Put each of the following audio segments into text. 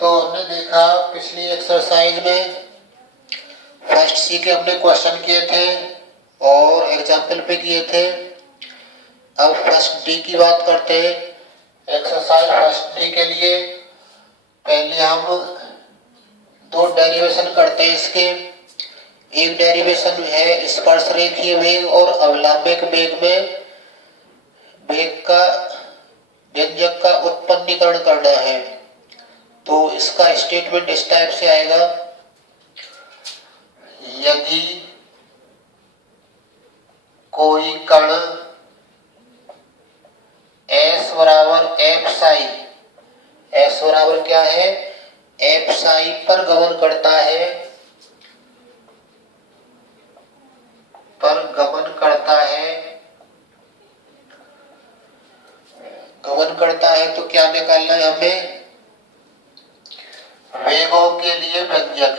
तो हमने देखा पिछली एक्सरसाइज में फर्स्ट सी के हमने क्वेश्चन किए थे और एग्जाम्पल पे किए थे। अब फर्स्ट डी की बात करते हैं। एक्सरसाइज फर्स्ट डी के लिए पहले हम दो डेरिवेशन करते हैं इसके। एक डेरिवेशन है स्पर्श रेखीय वेग और अवलंबिक वेग में वेग का व्यंजक का उत्पन्नीकरण करना है। तो इसका स्टेटमेंट इस टाइप से आएगा, यदि कोई कण S बराबर एफ साई, S बराबर क्या है, एफ साई पर गमन करता है, तो क्या निकालना है हमें, वेगों के लिए व्यंजक।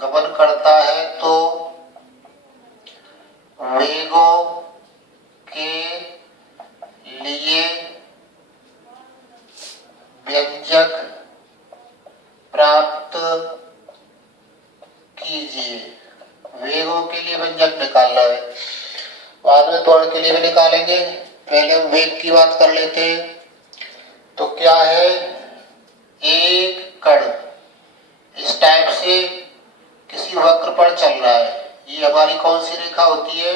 गमन करता है तो वेगों के लिए व्यंजक प्राप्त कीजिए। वेगों के लिए व्यंजक निकालना है, बाद में त्वरण के लिए भी निकालेंगे। पहले हम वेग की बात कर लेते हैं। तो क्या है, एक कण इस टाइप से किसी वक्र पर चल रहा है। ये हमारी कौन सी रेखा होती है,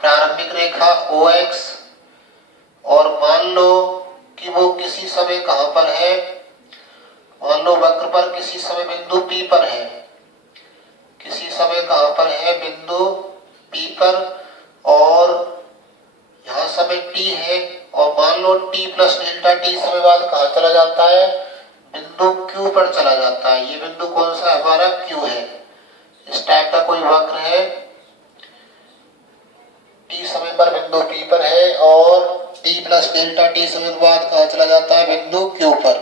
प्रारंभिक रेखा OX। और मान लो कि वो किसी समय कहां पर है, मान लो वक्र पर किसी समय बिंदु P पर है। किसी समय कहां पर है, बिंदु P पर, और यहां समय T है। और मान लो T प्लस डेल्टा T समय बाद कहां चला जाता है, बिंदु Q पर चला जाता है। ये बिंदु कौन सा हमारा, Q है। इस टाइप का कोई वक्र है, T समय पर बिंदु P पर है और T प्लस डेल्टा T समय बाद कहां चला जाता है, बिंदु Q पर।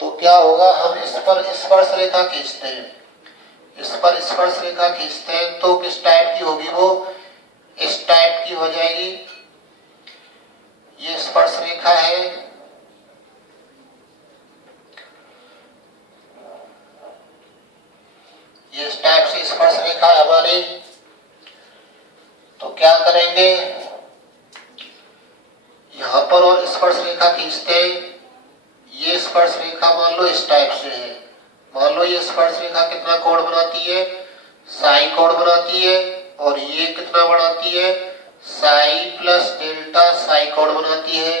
तो क्या होगा, हम इस पर स्पर्श रेखा खींचते हैं। इस पर स्पर्श रेखा खींचते हैं तो किस टाइप की होगी, वो इस टाइप की हो जाएगी। ये स्पर्श रेखा है, ये इस टाइप से स्पर्श रेखा है हमारी। तो क्या करेंगे, यहां पर और स्पर्श रेखा खींचते हैं। ये स्पर्श रेखा मान लो इस टाइप से है। मान लो ये स्पर्श रेखा कितना कोण बनाती है, साई कोण बनाती है। और ये कितना बनाती है, साई प्लस डेल्टा साई कोण बनाती है।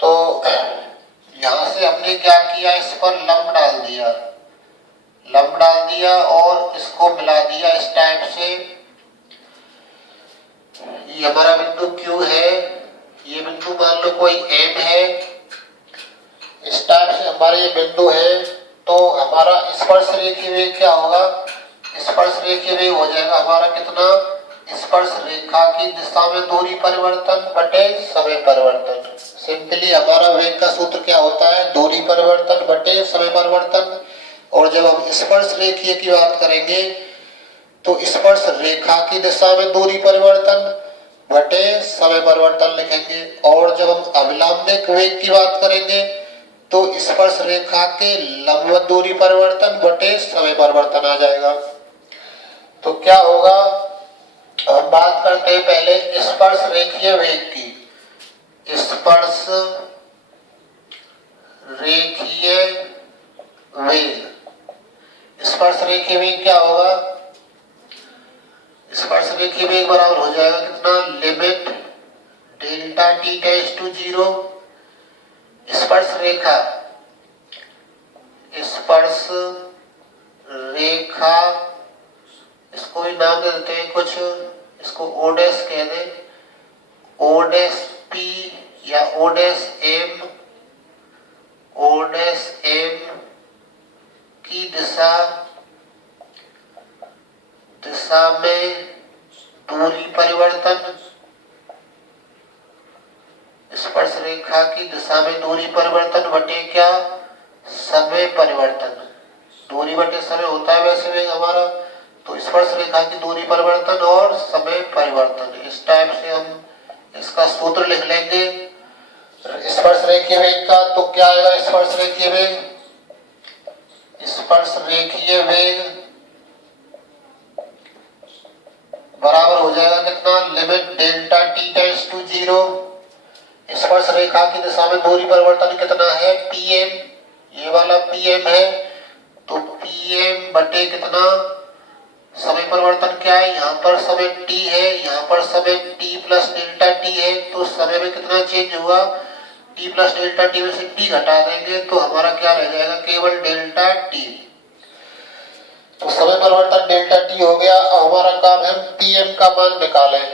तो यहां से हमने क्या किया, इस पर लंब डाल दिया, लंब डाल दिया और इसको मिला दिया इस टाइप से। ये हमारा बिंदु Q है, ये बिंदु मान लो कोई M है। इस टाइप से हमारे ये बिंदु है। तो हमारा स्पर्श रेखीय वेग क्या होगा, स्पर्श रेखीय वेग हो जाएगा हमारा कितना, स्पर्श रेखा की दिशा में दूरी परिवर्तन बटे समय परिवर्तन। सिंपली हमारा वेग का सूत्र क्या होता है, दूरी परिवर्तन बटे समय परिवर्तन। और जब हम स्पर्श रेखीय की बात करेंगे तो स्पर्श रेखा की दिशा में दूरी परिवर्तन बटे समय परिवर्तन लिखेंगे। और जब हम अभिलंबिक वेग की बात करेंगे तो स्पर्श रेखा के लंबवत दूरी परिवर्तन बटे समय परिवर्तन आ जाएगा। तो क्या होगा, हम बात करते हैं पहले स्पर्श रेखीय वेग की। स्पर्श रेखीय वेग, स्पर्श रेखीय वेग क्या होगा, स्पर्श रेखीय वेग बराबर हो जाएगा कितना, limit delta T tends to 0। स्पर्श रेखा, स्पर्श रेखा, इसको भी नाम दे देते हैं कुछ, इसको ओडेस कह दे, ओडेस P या ओडेस M। ओडेस M की दिशा में दूरी परिवर्तन, स्पर्श रेखा की दिशा में दूरी परिवर्तन बटे क्या, समय परिवर्तन। दूरी बटे समय होता है वैसे वेग हमारा। तो स्पर्श रेखा की दूरी परिवर्तन और समय परिवर्तन, इस टाइप से हम इसका सूत्र लिख लेंगे। स्पर्श रेखीय वेग का, तो क्या आएगा स्पर्श रेखीय वेग? स्पर्श रेखीय वेग बराबर हो जाएगा कितना? Limit delta T tends to 0। स्पर्श रेखा की दिशा में दूरी परिवर्तन कितना है? pm, ये वाला pm है, तो pm बटे कितना? समय परिवर्तन क्या है? यहाँ पर समय t है, यहाँ पर समय t प्लस डेल्टा t है, तो समय में कितना चेंज हुआ? t प्लस डेल्टा t में से t घटा देंगे तो हमारा क्या रह जाएगा? केवल डेल्टा t। तो समय परिवर्तन डेल्टा t हो गया। अब हमारा काम है pm का मान निकालें।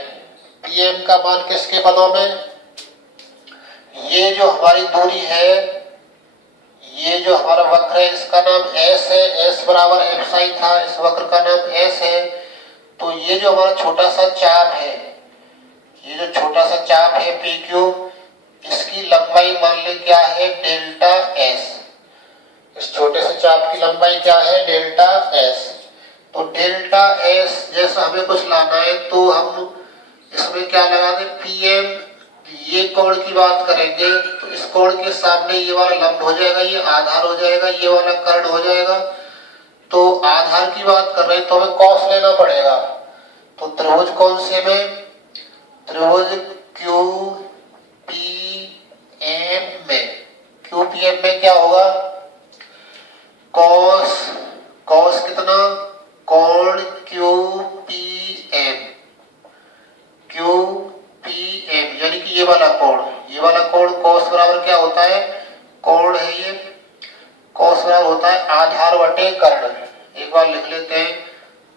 pm का मान किसके पदों में? ये जो हमारी दूरी है, ये जो हमारा वक्र है, इसका नाम S है, S बराबर एफ साइन था, इस वक्र का नाम S है। तो ये जो हमारा छोटा सा चाप है, ये जो छोटा सा चाप है PQ, इसकी लंबाई मान लें क्या है? Delta S। इस छोटे से चाप की लंबाई क्या है? Delta S। तो डेल्टा S जैसा हमें कुछ लाना है तो हम इसमें क्या लगा दें? PM। ये कोण की बात करेंगे तो इस कोण के सामने ये वाला लंब हो जाएगा, ये आधार हो जाएगा, ये वाला कर्ण हो जाएगा। तो आधार की बात कर रहे हैं तो हमें कॉस लेना पड़ेगा। तो त्रिभुज कौन से में? त्रिभुज QPM में। QPM में क्या होगा? कॉस, कॉस कितना? कोण QPM, QPM यानी कि ये वाला कोण, ये वाला कोण कॉस बराबर क्या होता है? कोण है ये, कॉस बराबर होता है आधार बटे कर्ण। एक बार लिख लेते हैं,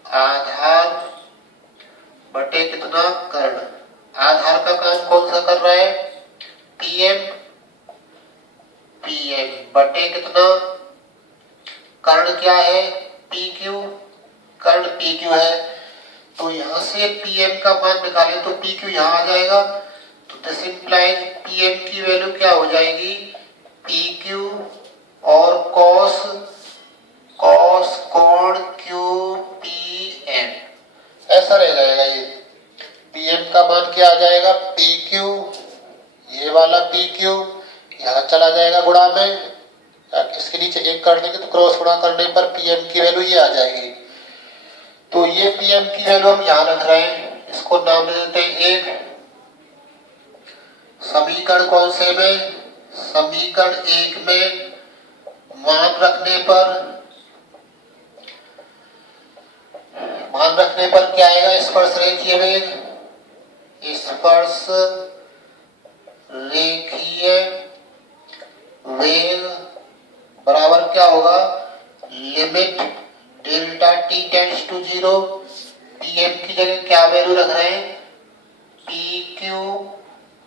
आधार बटे कितना? कर्ण। आधार का काम कौन सा कर रहा है? PM, PM बटे कितना? कर्ण क्या है? PQ, कर्ण PQ है। तो यहां से PM का मान निकाले तो PQ यहां आ जाएगा। तो दिस इंप्लाइज PM की वैल्यू क्या हो जाएगी? PQ और cos, cos कोण QPM, ऐसा रह जाएगा। ये PM का मान क्या आ जाएगा? PQ, ये वाला PQ यहाँ चला जाएगा गुणा में, इसके नीचे एक कर देंगे तो क्रॉस गुणा करने पर PM की वैल्यू ये आ जाएगी। तो ये PM की वैल्यू हम यहाँ रख रहे हैं, इसको नाम दे देते हैं एक। समीकरण कौन से में? समीकरण 1 में मान रखने पर क्या आएगा? स्पर्श रेखीय वेग, स्पर्श रेखीय वेग बराबर क्या होगा? Limit delta T tends to 0। PM की जगह क्या वैल्यू रख रहे हैं? PQ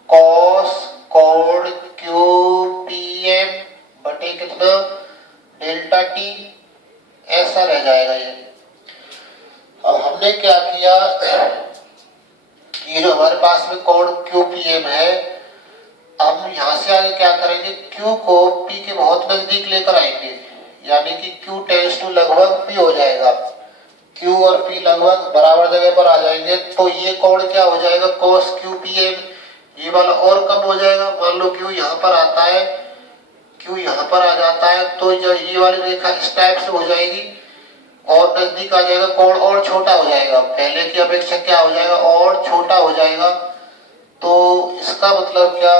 cos कोण QPM बटे कितना? डेल्टा टी, ऐसा रह जाएगा ये। अब हमने क्या किया, ये जो हमारे पास में कोण QPM है, हम यहां से आगे क्या करेंगे? Q को P के बहुत नजदीक लेकर आएंगे, यानी कि Q टेंड्स टू लगभग P हो जाएगा। Q और P लगभग बराबर जगह पर आ जाएंगे तो ये कोण क्या हो जाएगा? cos QPM। ये वाला और कम हो जाएगा। मान लो Q यहाँ पर आता है, Q यहाँ पर आ जाता है तो जो ये वाली रेखा इस टाइप से हो जाएगी और नजदीक आ जाएगा, कोण और छोटा हो जाएगा, पहले की अपेक्षा क्या हो जाएगा? और छोटा हो जाएगा। तो इसका मतलब क्या?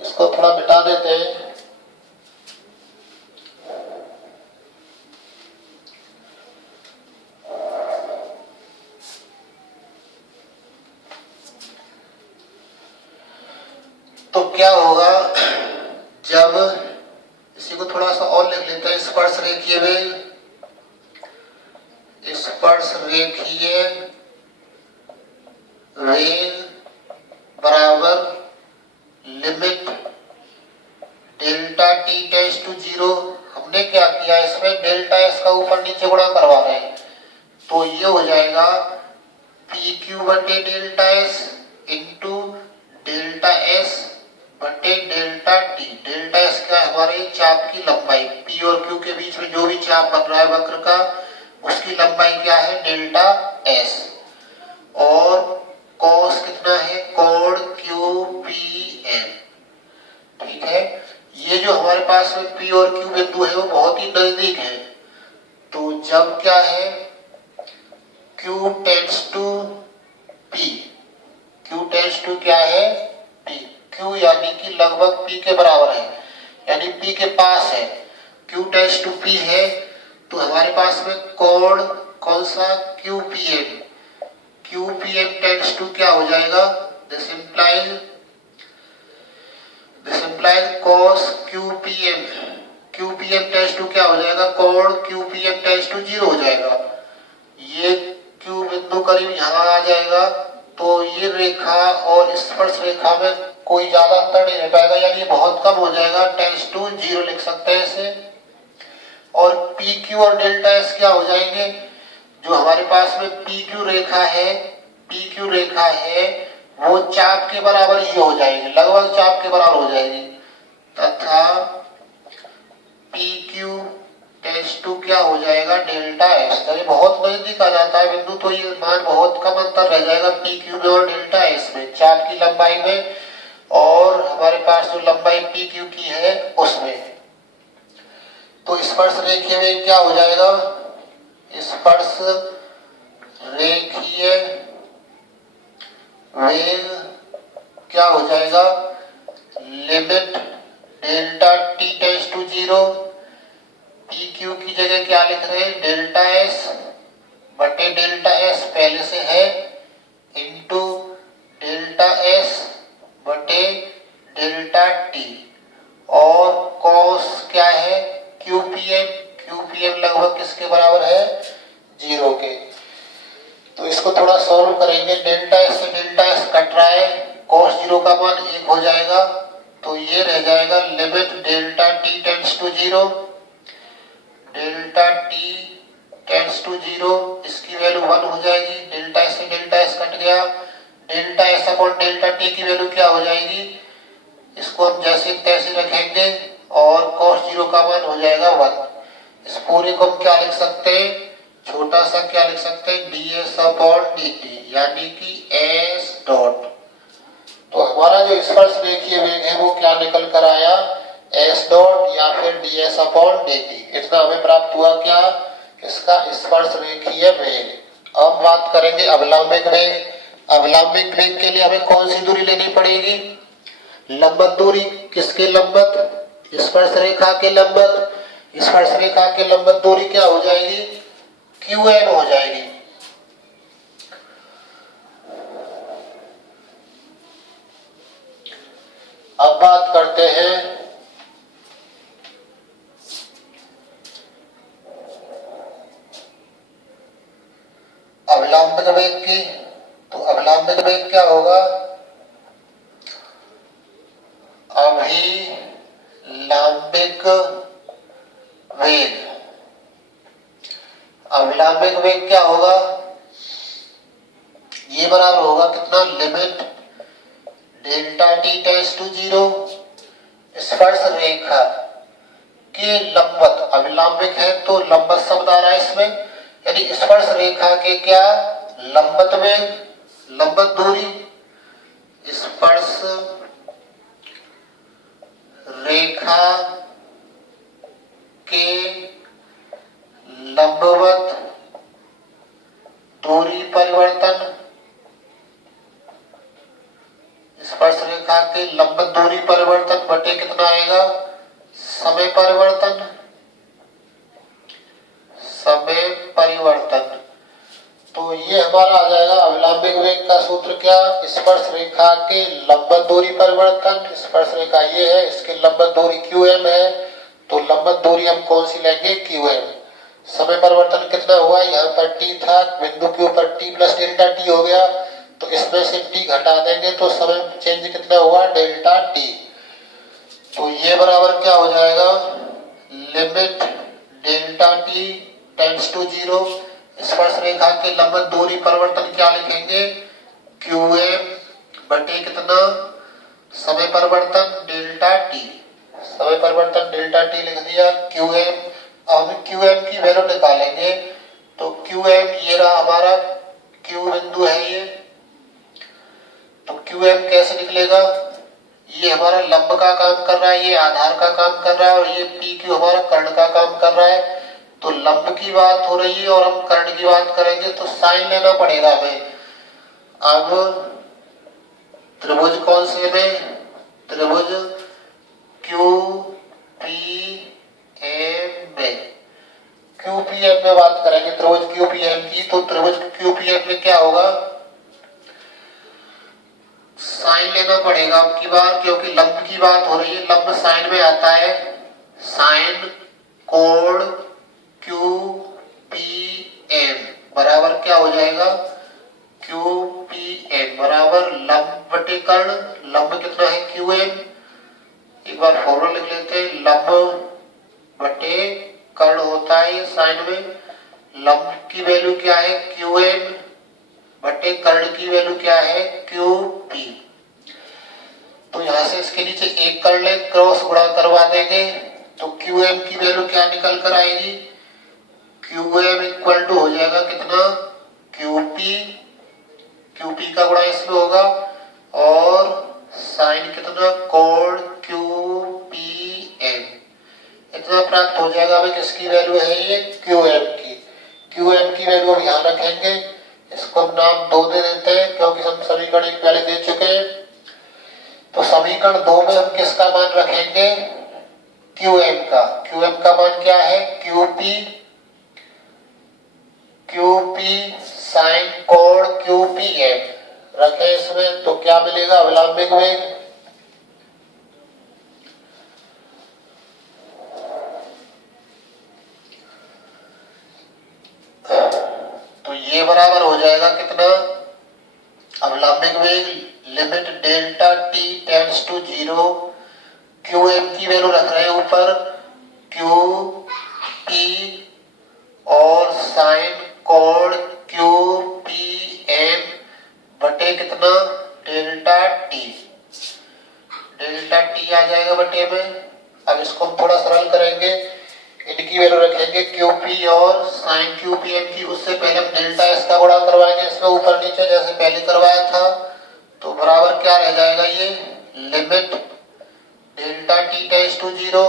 इसको थोड़ा मिटा देते हैं। तो क्या होगा जब, इसी को थोड़ा सा और लिख लेते हैं, स्पर्श रेखीय वेग, स्पर्श रेखीय वेग बराबर limit delta T tends to 0। हमने क्या किया, इसमें डेल्टा S का ऊपर नीचे गुणा करवा रहे हैं, तो ये हो जाएगा PQ बटे delta S into delta S बटे डेल्टा T। डेल्टा S क्या है? हमारे चाप की लंबाई, P और Q के बीच में जो भी चाप बन रहा है वक्र का, उसकी लंबाई क्या है? Delta S। और cos कितना है? कोण QPM। P और Q बिंदु है वो बहुत ही नजदीक है। तो जब क्या है Q tends to P, Q tends to क्या है P, Q यानी कि लगभग P के बराबर है, यानी P के पास है, Q टेंड्स टू P है, तो हमारे पास में कोण कौन सा QPM, QPM टेंड्स टू क्या हो जाएगा, this implies cos QPM, QPM tends to क्या हो जाएगा, कोण QPM टेंड्स टू 0 हो जाएगा। ये Q बिंदु करीब यहाँ आ जाएगा, तो ये रेखा और स्पर्श रेखा में कोई ज्यादा अंतर नहीं रह पाएगा, यानी बहुत कम हो जाएगा, टेंड्स टू 0 लिख सकते हैं इसे। और PQ और डेल्टा S क्या हो जाएंगे, जो हमारे पास में PQ रेखा है वो चाप के बराबर ही हो जाएगी, लगभग चाप के बराबर हो जाएगी, तथा PQ टेंड्स टू क्या हो जाएगा, डेल्टा S। जब ये बहुत नजदीक आ जाता है बिंदु तो ये मान बहुत कम अंतर रह जाएगा PQ में और डेल्टा S में, चाप की लंबाई में और हमारे पास जो लंबाई PQ की है उसमें। तो स्पर्श रेखीय वेग क्या हो जाएगा, स्पर्श रेखीय वेग क्या हो जाएगा, limit delta T tends to 0, PQ की जगह क्या लिख रहे हैं, डेल्टा S बटे डेल्टा S पहले से है, इंटू डेल्टा S बटे डेल्टा T, और cos क्या है QPM लगभग किसके बराबर है, 0 के। तो इसको थोड़ा सॉल्व करेंगे, डेल्टा S से डेल्टा S कट रहा है, cos 0 का मान 1 हो जाएगा, तो ये रह जाएगा limit delta T tends to 0, delta T tends to 0, इसकी वैल्यू 1 हो जाएगी, डेल्टा S से डेल्टा S कट गया, delta S upon delta T की वैल्यू क्या हो जाएगी, इसको हम जैसे तैसे रखेंगे और cos 0 का मान हो जाएगा 1। इस पूरे को हम क्या लिख सकते हैं, छोटा सा क्या लिख सकते हैं, ds अपॉन dt, यानी कि s डॉट। तो हमारा जो स्पर्श रेखीय वेग है वो क्या निकल कर आया, s डॉट या फिर ds अपॉन dt। इतना हमें प्राप्त हुआ क्या, इसका स्पर्श रेखीय वेग। अब बात करेंगे अवलंबिक वेग। अवलंबिक वेग के लिए हमें कौन सी दूरी लेनी पड़ेगी, लंबवत दूरी। किसके लंबवत, स्पर्श रेखा के लंबवत। स्पर्श रेखा के लंबवत दूरी क्या हो जाएगी, QN हो जाएगी। अब बात करते हैं अवलंबिक वेग की। तो अवलंबिक वेग क्या होगा, अभिलंबिक वेग। अभिलंबिक वेग क्या होगा, ये बराबर होगा कितना, limit delta T tends to 0, स्पर्श रेखा के लंबवत, अभिलंबिक है तो लंबवत शब्द आ रहा है इसमें, यानी स्पर्श रेखा के क्या, लंबवत वेग, लंबवत दूरी, स्पर्श रेखा के लंबवत दूरी परिवर्तन, स्पर्श रेखा के लंबवत दूरी परिवर्तन बटे कितना आएगा, समय परिवर्तन, समय परिवर्तन। तो ये हमारा आ जाएगा अवलंबिक वेग का सूत्र क्या, स्पर्श रेखा के लंबवत दूरी परिवर्तन। स्पर्श रेखा ये है, इसके लंबवत दूरी QM है, तो लंबवत दूरी हम कौन सी लेंगे, QM। समय परिवर्तन कितना हुआ, यहाँ पर T था, बिंदु के ऊपर T प्लस डेल्टा T हो गया, तो इसमें से T घटा देंगे तो समय चेंज कितना हुआ, डेल्टा T। तो ये बराबर क्या हो जाएगा, limit delta T tends to 0, स्पर्श रेखा के लंबवत दूरी परिवर्तन क्या लिखेंगे, QM बटे कितना, समय परिवर्तन डेल्टा T, समय परिवर्तन डेल्टा T लिख दिया, QM। अब हम QM की वैल्यू निकालेंगे, तो QM ये रहा हमारा, Q बिंदु है ये, तो QM कैसे निकलेगा, ये हमारा लंब का काम कर रहा है, ये आधार का काम कर रहा है और ये पी क्यू हमारा कर्ण का काम कर रहा है। तो लंब की बात हो रही है और हम कर्ण की बात करेंगे तो साइन लेना पड़ेगा हमें। अब त्रिभुज कौन से में? त्रिभुज क्यू पी एम में, क्यू पी एम में बात करेंगे त्रिभुज क्यू पी एम की। तो त्रिभुज क्यू पी एम में क्या होगा? साइन लेना पड़ेगा अब की बार, क्योंकि लंब की बात हो रही है, लंब साइन में आता है। साइन कोण क्यू पी एम बराबर क्या हो जाएगा? क्यू पी एम बराबर लंब बटे कर्ण। लंब कितना है? Q M. एक बार फॉर्मूला लिख लेते हैं, लंब बटे कर्ण होता है ये साइन में। लंब की वैल्यू क्या है? क्यू एम बटे कर्ण की वैल्यू क्या है? Q P. तो यहां से इसके नीचे एक कर ले, क्रॉस गुणा करवा देंगे तो क्यू एम की वैल्यू क्या निकल कर आएगी? क्यू एम इक्वल टू हो जाएगा कितना? Q P. क्यू पी का गुणा इसमें होगा और साइन कितना? कोण क्यू पी एम। इतना प्राप्त हो जाएगा। हमें किसकी वैल्यू है? ये क्यू एम की। क्यू एम की वैल्यू हम यहां रखेंगे, इसको हम नाम 2 दे देते हैं क्योंकि हम समीकरण एक पहले दे चुके हैं। तो समीकरण 2 में हम किसका मान रखेंगे? क्यू एम का। क्यू एम का मान क्या है? Q P. Q P sine कोण क्यू पी एम रखें इसमें तो क्या मिलेगा? अवलंबिक वेग। तो ये बराबर हो जाएगा कितना? अवलंबिक वेग limit delta T tends to 0। Q M की वैल्यू रख रहे हैं ऊपर, क्यू पी और साइन कोण क्यू पी एम बटे कितना? Delta T. डेल्टा टी आ जाएगा बटे में। अब इसको हम थोड़ा सरल करेंगे, इनकी वैल्यू रखेंगे क्यू पी और साइन क्यू पी एम की। उससे पहले हम डेल्टा एस का गुणा करवाएंगे इसमें ऊपर नीचे जैसे पहले करवाया था। तो बराबर क्या रह जाएगा? ये limit delta T tends to 0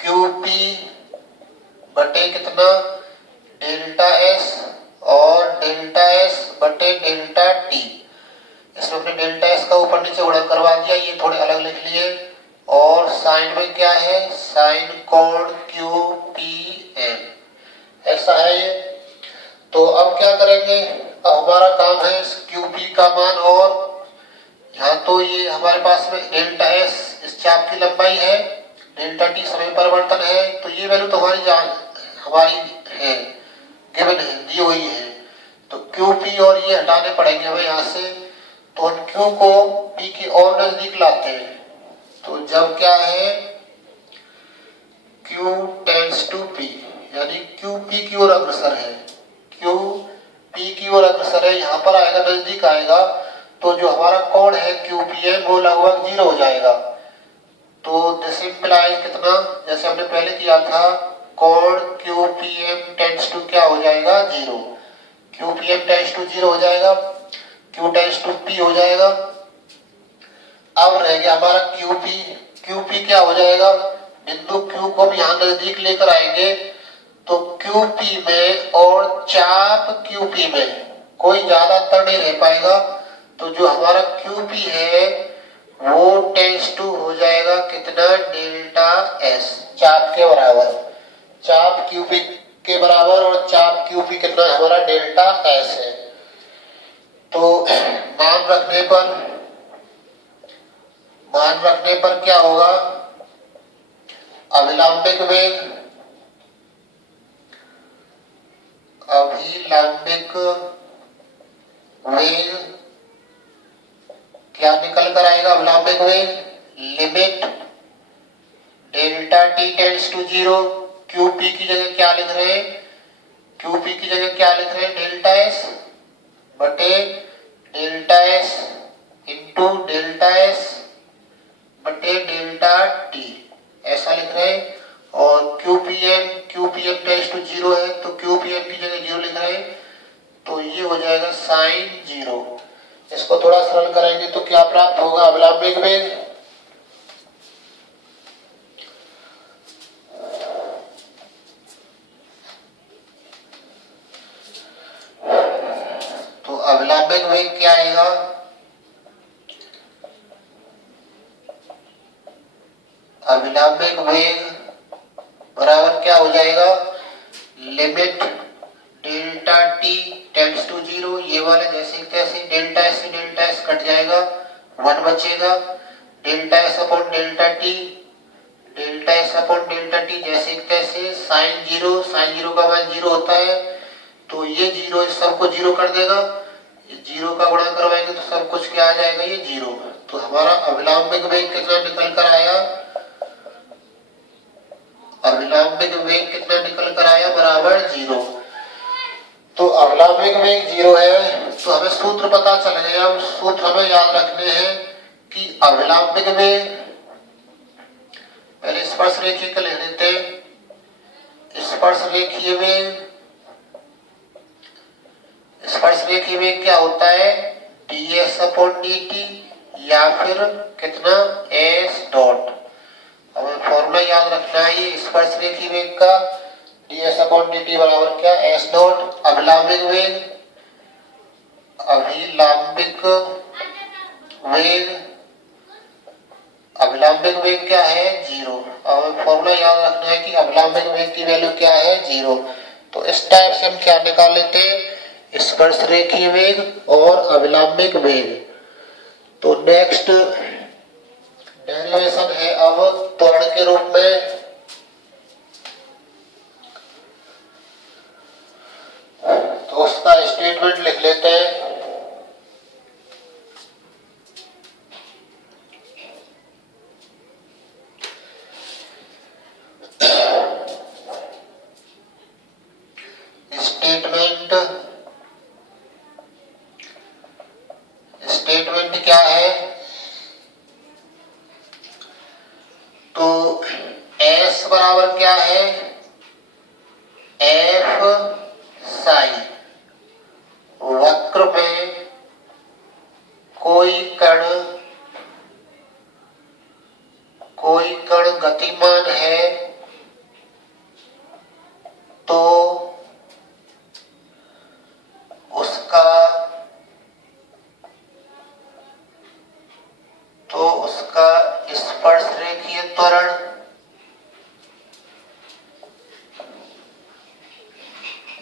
Q P बटे कितना? डेल्टा एस और डेल्टा एस बटे डेल्टा टी। इसमें हमने डेल्टा एस का ऊपर नीचे गुणा करवा दिया, ये थोड़े अलग लिख लिए। और साइन में क्या है? साइन कोण क्यू पी एम ऐसा है ये। तो अब क्या करेंगे? अब हमारा काम है इस क्यू पी का मान, और यहाँ तो ये हमारे पास में डेल्टा एस इस चाप की लंबाई है, डेल्टा टी समय परिवर्तन है। तो ये वैल्यू तो हमारी है, गिवन है, दी हुई है। तो क्यू पी और ये हटाने पड़ेंगे हमें यहाँ से। तो हम क्यू को पी के और नजदीक लाते हैं। तो जब क्या है? क्यू टेंड्स टू पी यानी क्यू पी की ओर अग्रसर है, क्यू पी की ओर अग्रसर है, यहाँ पर आएगा, नजदीक आएगा। तो जो हमारा कोण है क्यू पी एम वो लगभग 0 हो जाएगा। तो दिस इंप्लाइज कितना? जैसे हमने पहले किया था, कोण Q P M tends to क्या हो जाएगा? 0। Q P M tends to 0 हो जाएगा, क्यू टेंड्स टू पी हो जाएगा। अब रह गया हमारा क्यू पी। क्यू पी क्या हो जाएगा? बिंदु क्यू को हम यहाँ नजदीक लेकर आएंगे तो क्यू पी में और चाप क्यू पी में कोई ज्यादा अंतर नहीं रह पाएगा। तो जो हमारा क्यू पी है वो टेंड्स टू हो जाएगा कितना? डेल्टा एस, चाप के बराबर। चाप क्यू पी के बराबर और चाप क्यू पी कितना है हमारा? डेल्टा एस है। तो मान रखने पर क्या होगा? अभिलंबिक वेग क्या निकल कर आएगा? अभिलंबिक वेग limit delta T tends to 0। Q P की जगह क्या लिख रहे हैं? क्यू पी की जगह क्या लिख रहे हैं? डेल्टा एस बटे delta S into delta S बटे डेल्टा टी ऐसा लिख रहे हैं। और Q P M tends to 0 है तो क्यू पी एम की जगह 0 लिख रहे हैं। तो ये हो जाएगा साइन 0। इसको थोड़ा सरल करेंगे तो क्या प्राप्त होगा, अवलंबिक वेग। तो अवलंबिक वेग क्या आएगा, अवलंबिक वेग बराबर क्या हो जाएगा, limit delta T tends to 0, ये वाले जैसे तैसे डेल्टा एस से डेल्टा एस कट जाएगा, 1 बचेगा, delta S upon delta T, delta S upon delta T जैसे तैसे, साइन 0 का मान 0 होता है, तो ये 0 इस सबको 0 कर देगा, 0 का गुणा करवाएंगे तो सब कुछ क्या आ जाएगा, ये 0। तो हमारा अवलंबिक वेग कितना निकल कर आया, अवलंबिक वेग कितना निकल कर आया, बराबर 0। तो अवलंबिक वेग 0 है, तो हमें सूत्र पता चल गया। अब सूत्र हमें याद रखने हैं कि अवलंबिक वेग, पहले स्पर्श रेखीय का लिख देते हैं, स्पर्श रेखीय वेग, स्पर्श रेखीय वेग क्या होता है, ds अपॉन dt या फिर कितना s डॉट। हमें फॉर्मूला याद रखना है ये स्पर्श रेखीय वेग का, ds अपॉन dt बराबर क्या, s डॉट। अवलंबिक वेग, अभिलंबिक वेग, अभिलंबिक वेग क्या है, 0। हमें फॉर्मूला याद रखना है कि अभिलंबिक वेग की वैल्यू क्या है, 0। तो इस टाइप से हम क्या निकाल लेते हैं, स्पर्श रेखीय वेग और अभिलंबिक वेग। तो नेक्स्ट डेरिवेशन है अब त्वरण के रूप में। तो उसका स्टेटमेंट लिख लेते हैं। स्टेटमेंट क्या है, तो S बराबर क्या है, F साई, वक्र में कोई कण गतिमान है तो उसका स्पर्श रेखीय त्वरण,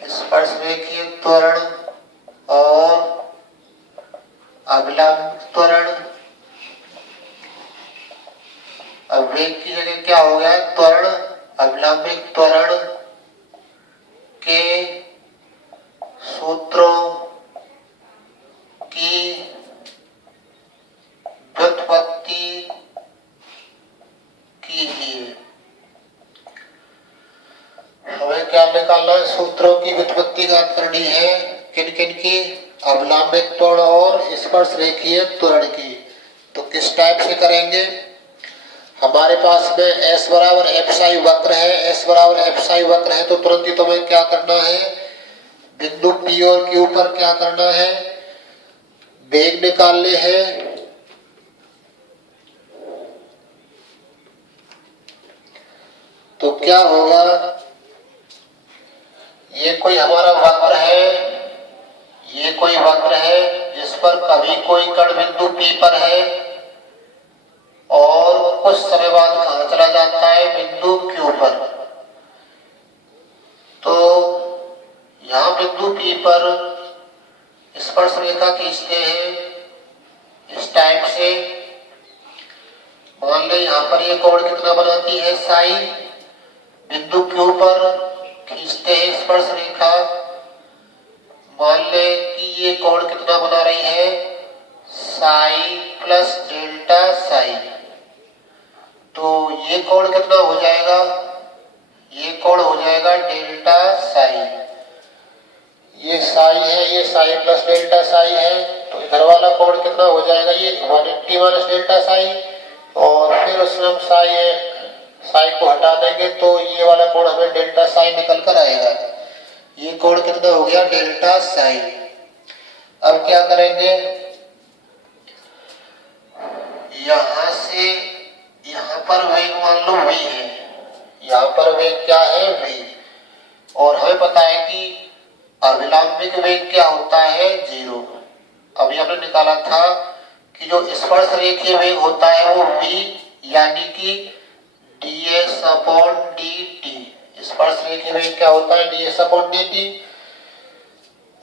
स्पर्श रेखीय त्वरण और अभिलंब त्वरण, अब वेग की जगह क्या हो गया, त्वरण, अभिलंबिक त्वरण के सूत्रों की व्युत्पत्ति कीजिए। हमें क्या निकालना है, सूत्रों की व्युत्पत्ति ज्ञात करनी है, किन किन की, अभिलंबिक त्वरण और स्पर्श रेखीय त्वरण की। तो किस टाइप से करेंगे, हमारे पास में S बराबर एफ साई वक्र है, S बराबर एफ साई वक्र है, तो तुरंत ही तुम्हें क्या करना है, बिंदु P और Q पर क्या करना है, वेग निकालने हैं। तो क्या होगा, ये कोई हमारा वक्र है, ये कोई वक्र है जिस पर कभी कोई कण बिंदु P पर है और कुछ समय बाद कहां चला जाता है, बिंदु Q पर। तो यहां बिंदु P पर स्पर्श रेखा खींचते हैं इस टाइप से। मान ले यहां पर ये कोण कितना बनाती है, साई। बिंदु Q पर खींचते हैं स्पर्श रेखा, मान ले कि ये कोण कितना बना रही है, साई प्लस डेल्टा साई। तो ये कोण कितना हो जाएगा, ये कोण हो जाएगा डेल्टा साई। ये साई है, ये साई प्लस डेल्टा साई है, तो इधर वाला कोण कितना हो जाएगा, ये 180 माइनस डेल्टा साई, और फिर उसमें हम साई को हटा देंगे तो ये वाला कोण हमें डेल्टा साई निकल कर आएगा। ये कोण कितना हो गया, डेल्टा साई। अब क्या करेंगे, यहाँ से यहाँ पर वेग मान लो v है, यहाँ पर वेग क्या है v, और हमें पता है कि अभिलंबिक वेग क्या होता है 0। अभी हमने निकाला था कि जो स्पर्श रेखीय वेग होता है वो v यानी कि ds/dt। स्पर्श रेखीय वेग क्या होता है ds/dt।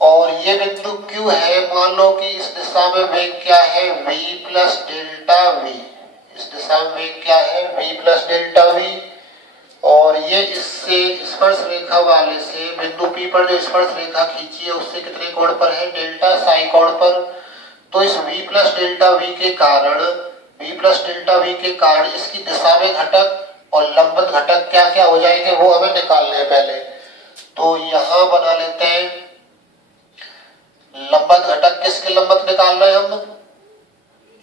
और ये बिंदु Q है, मान लो कि इस दिशा में वेग क्या है v प्लस डेल्टा v। इस दिशा में वेग क्या है v प्लस डेल्टा v। और ये इससे स्पर्श रेखा वाले से बिंदु P पर जो स्पर्श रेखा खींची है उससे कितने कोण पर है डेल्टा साई कोण पर। तो इस v प्लस डेल्टा v के कारण इसकी दिशा में घटक और लंबवत घटक क्या क्या हो जाएंगे वो हमें निकालने हैं पहले। तो यहाँ बना लेते हैं लंबवत घटक। किसके लंबवत निकाल रहे हैं हम,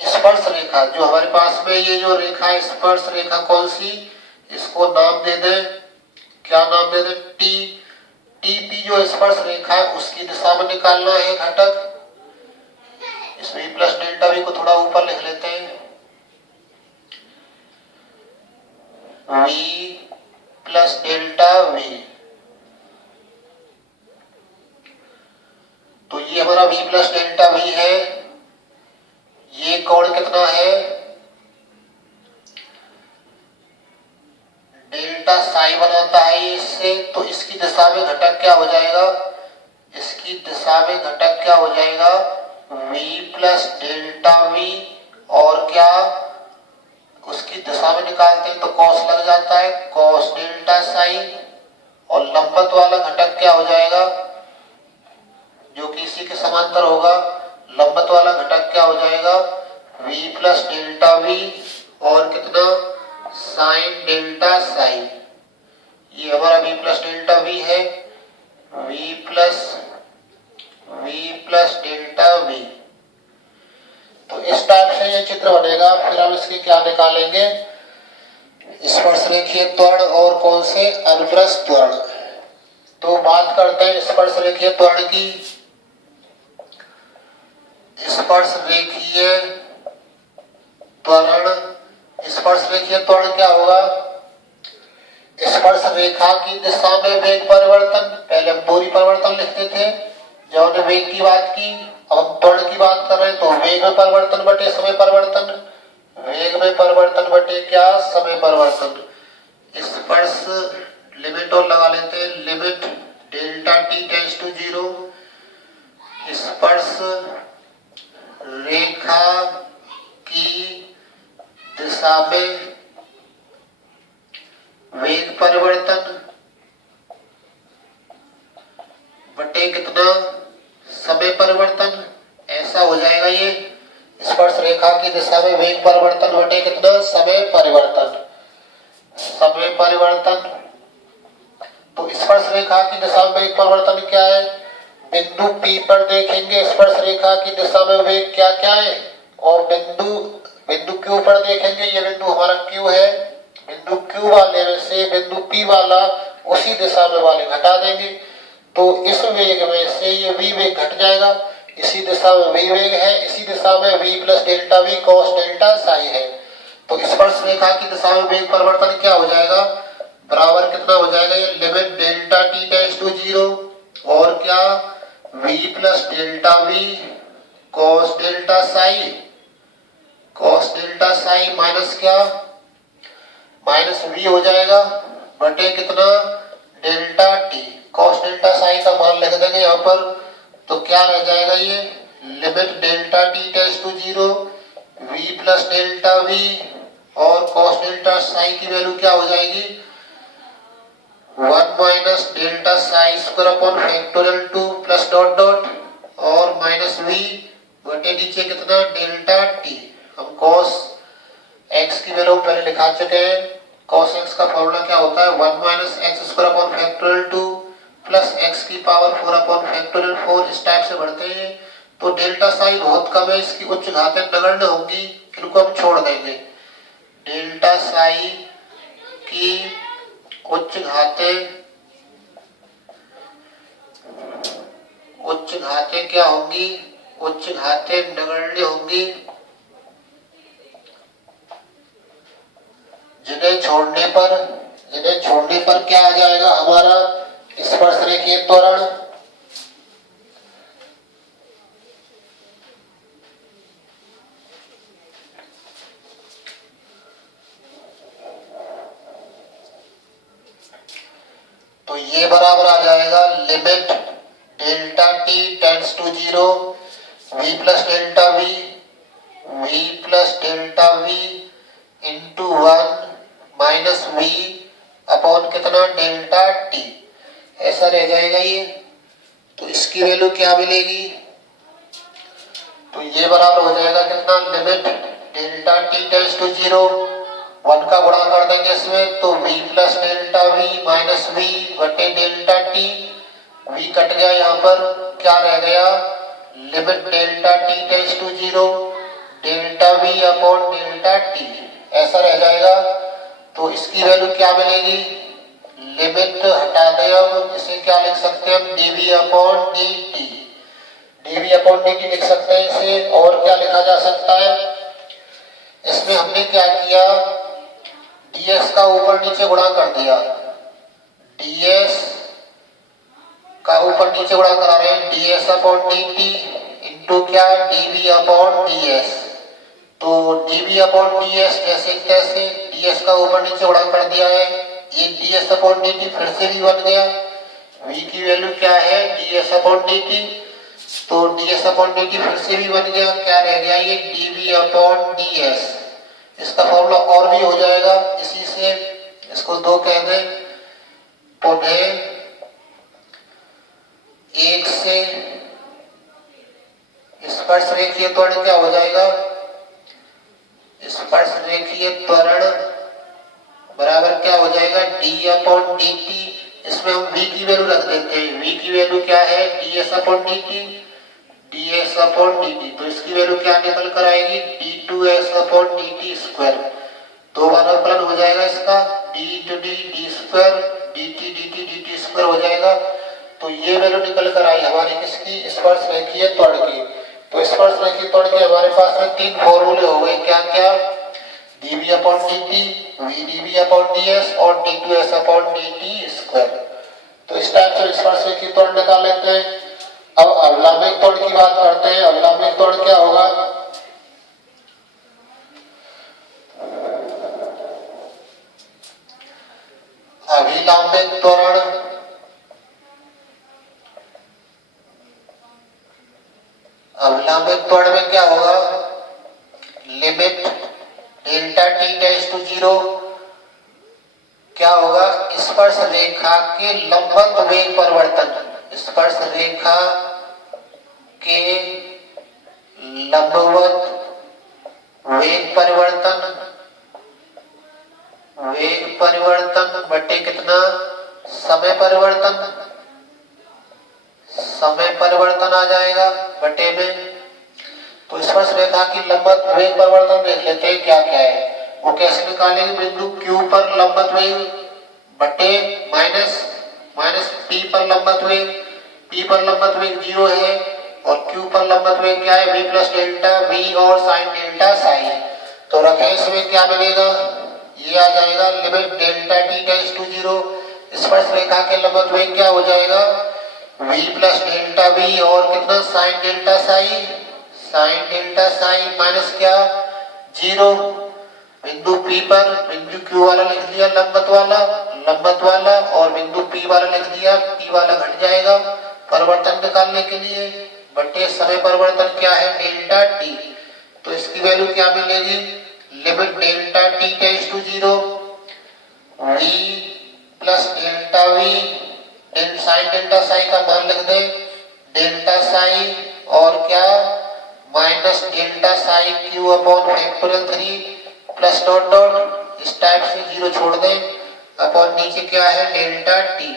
स्पर्श रेखा जो हमारे पास में ये जो रेखा है स्पर्श रेखा कौन सी, इसको नाम दे दें, क्या नाम दे दें टी। टीपी जो स्पर्श रेखा है उसकी दिशा में निकालना है घटक। इस v प्लस डेल्टा v को थोड़ा ऊपर लिख लेते हैं, v प्लस डेल्टा v। तो ये हमारा v प्लस डेल्टा v है। ये कोण कितना है डेल्टा साई बनाता है ये इससे। तो इसकी दिशा में घटक क्या हो जाएगा, इसकी दिशा में घटक क्या हो जाएगा v प्लस डेल्टा v। और क्या उसकी दिशा में निकालते हैं तो कॉस लग जाता है कॉस डेल्टा साई। और लंबवत वाला घटक क्या हो जाएगा जो कि इसी के समांतर होगा, लंबवत वाला घटक क्या हो जाएगा v प्लस डेल्टा v और कितना साइन डेल्टा साई। ये हमारा v प्लस डेल्टा v है, v प्लस डेल्टा v। तो इस टाइप से ये चित्र बनेगा। फिर हम इसके क्या निकालेंगे स्पर्श रेखीय त्वरण और कौन से अनुप्रस्थ त्वरण। तो बात करते हैं स्पर्श रेखीय त्वरण की। स्पर्श रेखीय त्वरण क्या होगा, स्पर्श रेखा की दिशा में वेग परिवर्तन। पहले हम दूरी परिवर्तन लिखते थे जब हमने वेग की बात की, अब हम त्वरण की बात कर रहे हैं तो वेग में परिवर्तन बटे समय परिवर्तन, वेग में परिवर्तन बटे क्या समय परिवर्तन। स्पर्श लिमिट और लगा लेते हैं, limit delta t tends to 0। स्पर्श रेखा की दिशा में वेग परिवर्तन बटे कितना समय परिवर्तन। ऐसा हो जाएगा ये स्पर्श रेखा की दिशा में वेग परिवर्तन बटे कितना समय परिवर्तन। तो स्पर्श रेखा की दिशा में वेग परिवर्तन क्या है, बिंदु P पर देखेंगे स्पर्श रेखा की दिशा में वेग क्या क्या है, और बिंदु Q पर देखेंगे, ये बिंदु हमारा Q है, बिंदु Q वाले में से बिंदु P वाला उसी दिशा में वाले घटा देंगे। तो इस वेग में से ये v वेग घट जाएगा, इसी दिशा में v वेग है, इसी दिशा में v plus delta v cos delta Sai है। तो स्पर्श रेखा की दिशा में वेग परिवर्तन क्या हो जाएगा, बराबर कितना हो जाएगा ये limit delta t tends to 0 और क्या v plus delta v cos delta psi minus क्या माइनस v हो जाएगा बटे कितना delta t। cos delta psi का मान लिख देंगे यहाँ पर, तो क्या रह जाएगा ये limit delta t tends to 0 v plus delta v और cos डेल्टा साई की वैल्यू क्या हो जाएगी 1 minus delta psi square upon factorial 2 plus dot dot और माइनस v बटे नीचे कितना डेल्टा t। हम cos x की वैल्यू पहले लिखा चुके हैं, cos x का फॉर्मूला क्या होता है 1 minus x square upon factorial 2 plus x की पावर 4 अपॉन फैक्टोरियल 4। इस टाइप से बढ़ते हैं। तो डेल्टा साई बहुत कम है, इसकी उच्च घातें नगण्य होंगी, इनको हम छोड़ देंगे। डेल्टा साई की उच्च घातें क्या होंगी, उच्च घातें नगण्य होंगी। जिन्हें छोड़ने पर क्या आ जाएगा हमारा स्पर्शरेखीय त्वरण। तो ये बराबर आ जाएगा limit delta T tends to 0 v plus delta V into 1 minus V upon कितना डेल्टा टी, ऐसा रह जाएगा ये। तो इसकी वैल्यू क्या मिलेगी, तो ये बराबर हो जाएगा कितना, limit delta T tends to 0, 1 का गुणा कर देंगे इसमें तो v plus delta v minus v बटे डेल्टा टी, v कट गया, यहाँ पर क्या रह गया, limit delta T tends to 0 delta v upon delta T, ऐसा रह जाएगा। तो इसकी वैल्यू क्या मिलेगी, लिमिट हटा दे, अब इसे क्या लिख सकते हैं हम, dv upon dt, dv upon dt लिख सकते हैं इसे। और क्या लिखा जा सकता है, इसमें हमने क्या किया, ds का ऊपर नीचे गुणा कर दिया, ds का ऊपर नीचे गुणा करा रहे हैं, ds अपॉन dt इंटू क्या, dv अपॉन ds। तो dv अपॉन ds जैसे कैसे, ds का ऊपर नीचे गुणा कर दिया है, ये ds अपॉन dt फिर से भी बन गया, v की वैल्यू क्या है, ds अपॉन dt, तो ds अपॉन dt फिर से भी बन गया, क्या रह गया ये dv अपॉन ds। इसका फॉर्मूला और भी हो जाएगा इसी से, इसको 2 कह दें, पुनः 1 से स्पर्शरेखीय त्वरण क्या हो जाएगा, स्पर्शरेखीय त्वरण बराबर क्या हो जाएगा, d अपॉन dt, इसमें हम v की वैल्यू रख देते हैं, v की वैल्यू क्या है, ds अपॉन dt, तो इसकी वैल्यू क्या निकल कर आएगी, d2s अपॉन dt स्क्वायर, 2 बार अवकलन हो जाएगा इसका, d into d square dt square हो जाएगा। तो ये वैल्यू निकल कर आई हमारी किसकी, स्पर्शरेखीय त्वरण की। तो स्पर्शरेखीय त्वरण के हमारे पास में 3 फॉर्मूले हो गए, क्या क्या, dv upon dt, vdv upon ds और d2s अपॉन dt स्क्वायर। तो इस टाइप से स्पर्शरेखीय त्वरण निकाल लेते हैं। अब अवलंबित त्वरण की बात करते हैं। अवलंबित त्वरण क्या होगा, अभिलंबित त्वरण में क्या होगा, limit delta T tends to 0 क्या होगा, स्पर्श रेखा के लंबवत वेग परिवर्तन, स्पर्श रेखा के लंबवत वेग परिवर्तन बटे कितना, समय परिवर्तन आ जाएगा बटे में। तो स्पर्श रेखा की लंबवत वेग परिवर्तन देख लेते हैं क्या क्या है, वो कैसे निकालेंगे, बिंदु Q पर लंबवत वेग बटे माइनस P पर लंबवत वेग 0 है और Q पर लंबवत वेग क्या है, v प्लस डेल्टा v और साइन डेल्टा साइन। तो रखें इसमें क्या मिलेगा, ये आ जाएगा limit delta T tends to 0, स्पर्श रेखा के लंबवत वेग क्या हो जाएगा, v प्लस डेल्टा v और कितना साइन डेल्टा साइन माइनस क्या 0, बिंदु P पर बिंदु Q वाला लिख दिया लंबवत वाला और बिंदु P वाला लिख दिया, P वाला घट जाएगा परिवर्तन निकालने के लिए, बटे समय परिवर्तन क्या है डेल्टा टी। तो इसकी वैल्यू क्या मिलेगी, limit delta T tends to 0 v plus delta v sine delta sign का मान लिख दे, डेल्टा साइन और क्या माइनस डेल्टा साइन Q upon factorial 3 plus dot dot, इस टाइप से 0 छोड़ दें, अपॉन नीचे क्या है डेल्टा टी।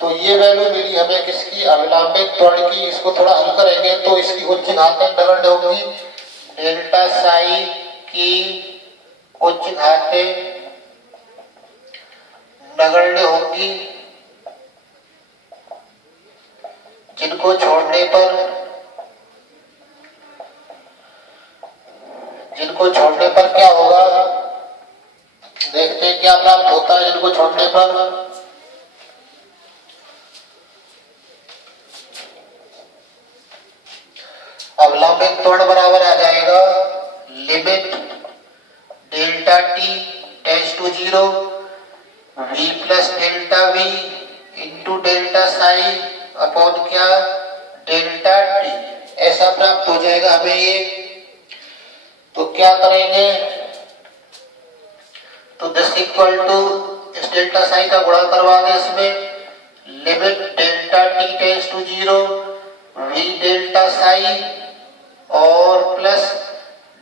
तो ये वैल्यू मिली हमें किसकी, अभिलंबित त्वरण की। इसको थोड़ा हल करेंगे तो इसकी उच्च घातें नगण्य होंगी, डेल्टा साई की उच्च घातें नगण्य होंगी, जिनको छोड़ने पर क्या होगा, देख क्या प्राप्त होता है इनको छोड़ने पर? अवलंबित त्वरण बराबर आ जाएगा limit delta T tends to 0 v plus delta v into delta sign upon क्या डेल्टा टी, ऐसा प्राप्त हो जाएगा हमें ये। तो क्या करेंगे, तो दिस इक्वल टू इस डेल्टा साइन का गुणा करवा दें इसमें limit delta T tends to 0 v delta sign और plus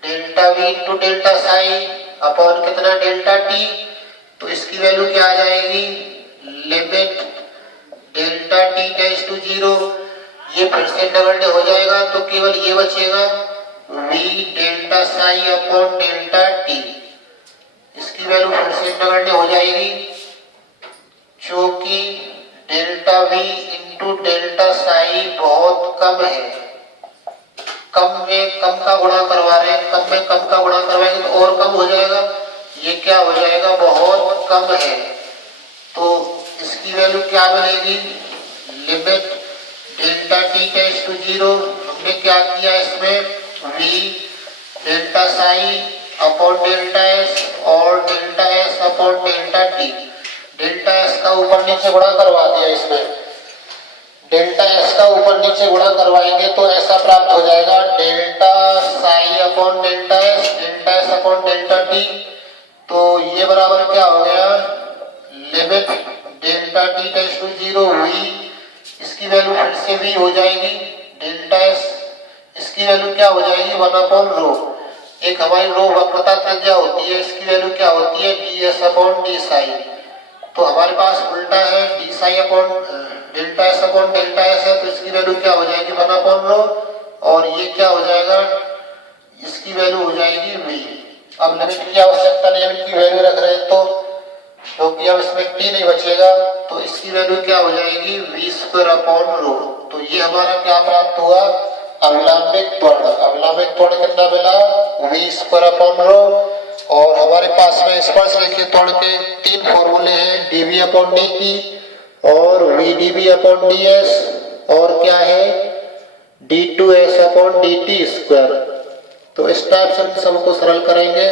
delta v into delta sign upon कितना डेल्टा टी। तो इसकी वैल्यू क्या आ जाएगी limit delta T tends to 0, ये फिर से नगण्य हो जाएगा तो केवल ये बचेगा v delta sign upon delta t, इसकी वैल्यू फिर से नगण्य हो जाएगी क्योंकि डेल्टा v इंटू डेल्टा साइन बहुत कम है। कम में कम का गुणा करवा रहे हैं, कम में कम का गुणा करवाएंगे तो और कम हो जाएगा, ये क्या हो जाएगा बहुत कम है। तो इसकी वैल्यू क्या मिलेगी limit delta T tends to 0, हमने क्या किया इसमें v delta sign upon delta S और delta S upon delta T, delta s का ऊपर नीचे गुणा करवा दिया इसमें, डेल्टा एस का ऊपर नीचे गुणा करवाएंगे तो ऐसा प्राप्त हो जाएगा delta sign upon delta S upon delta t. तो ये बराबर क्या हो गया limit delta T tends to 0 v, इसकी वैल्यू फिर से v हो जाएगी डेल्टा एस, इसकी वैल्यू क्या हो जाएगी 1 अपॉन रो, एक हमारी रो वक्रता त्रिज्या होती है, इसकी वैल्यू क्या होती है डी एस अपॉन डी साइन। तो हमारे पास उल्टा है डी साइन upon delta S upon delta s है, तो इसकी वैल्यू क्या हो जाएगी 1 अपॉन रो और ये क्या हो जाएगा इसकी वैल्यू हो जाएगी v। अब लिमिट की आवश्यकता नहीं, लिमिट की वैल्यू रख रहे हैं तो क्योंकि अब इसमें t नहीं बचेगा तो इसकी वैल्यू क्या हो जाएगी v स्क्वायर अपॉन रो। तो ये हमारा क्या प्राप्त हुआ अवलंबित त्वरण। अवलंबित त्वरण कितना मिला v स्क्वायर अपॉन रो, और हमारे पास में स्पर्शरेखीय त्वरण के 3 फॉर्मूले हैं dv अपॉन dt और vdv अपॉन ds और क्या है d2s अपॉन dt स्क्वायर। तो इस टाइप से हम सबको सरल करेंगे।